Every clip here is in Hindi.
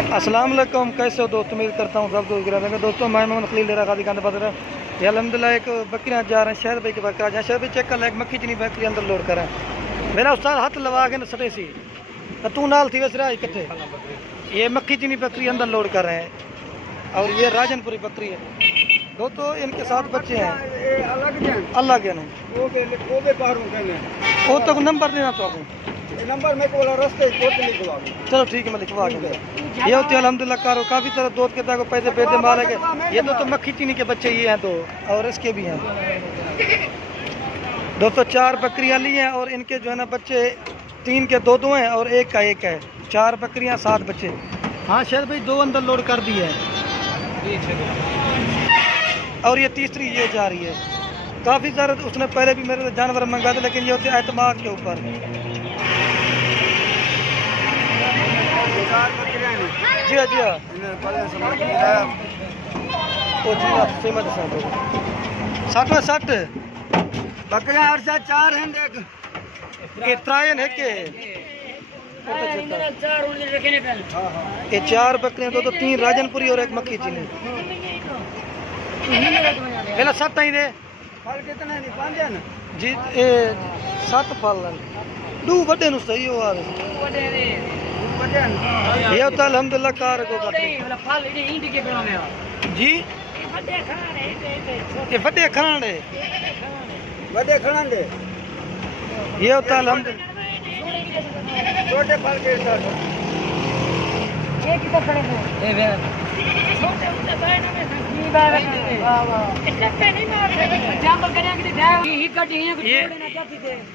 अस्सलाम वालेकुम, कैसे हो दोस्तों? उम्मीद करता हूँ सब दोस्त गिरा रहेंगे। दोस्तों मैं मोहम्मद खलील डेरा गाजी खान बदर ये अल्हम्दुलिल्लाह एक बकरियाँ जा रहे हैं शहर भाई के बकरा जहाँ शहर भाई चेक कर एक मक्खी चनी बकरी अंदर लोड कर रहे हैं। मेरा उस्ताद हाथ लगा के न सटे सी तू नाल थी वैसे रहा इकट्ठे ये मक्खी चनी बकरी अंदर लोड कर रहे हैं और ये राजनपुरी बकरी है दोस्तों। इनके साथ बच्चे हैं अलग है वो तो नंबर देना तो नंबर में को रास्ते लिखवा चलो ठीक है मैं लिखवा दूंगा। ये होते अल्हम्दुलिल्लाह कारो काफ़ी तरह दूध के को पैसे पैदे मारे गए। ये तो मक्खी चीनी के बच्चे ये हैं तो और इसके भी हैं दोस्तों। 4 बकरियां ली हैं और इनके जो है ना बच्चे 3 के 2 हैं और 1 का 1 है। 4 बकरियां 7 बच्चे। हाँ शायद भाई 2 अंदर लोड कर दिए हैं और ये तीसरी ये जा रही है। काफ़ी सारे उसने पहले भी मेरे जानवर मंगा थे लेकिन ये होते एतमाद के ऊपर। जी हाँ जी हाँ साठ में 60 बकरियां हर साथ 4 हैं देख त्रायन है के ये 4 बकरियां दो 3 राजनपुरी और 1 मक्खी चीनी। पहला 7 आई दे फल कितने नहीं 5 हैं जी 7 फल दू बड़े नु सही हो ये होता अल्हम्दुलिल्लाह कार को जी ये बड़े खाने ये होता अल्हम्दुलिल्लाह छोटे फल के साथ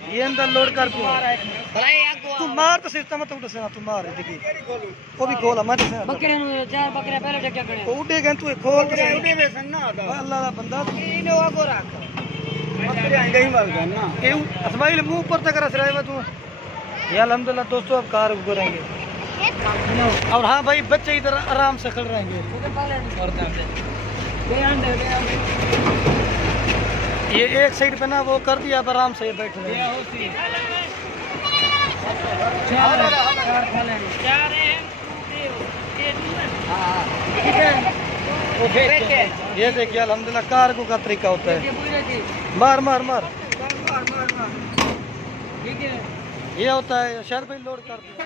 ये अंदर लोड कर तू मार तो सिस्टम तू दसना तू मार देखी वो भी खोल मैं दसना बकरे नु 4 बकरे पहले टक्का करे वो उड़े गए तू खोल के उड़े में सन्ना आता अल्लाह दा बंदा इने वागो रख बकरे आंगे ही मार गए ना के असमाइल मुंह ऊपर तक रस रहा है तू। ये अल्हम्दुलिल्लाह दोस्तों अब कार करेंगे और हाँ भाई बच्चे इधर आराम से खड़ रहेंगे। ये एक साइड पे ना वो कर दिया अब आराम से बैठ रहे हैं। ये देखिए अल्हम्दुलिल्लाह कार को का तरीका होता है मार मार मार ये होता है शायद भाई लोड कर दिया।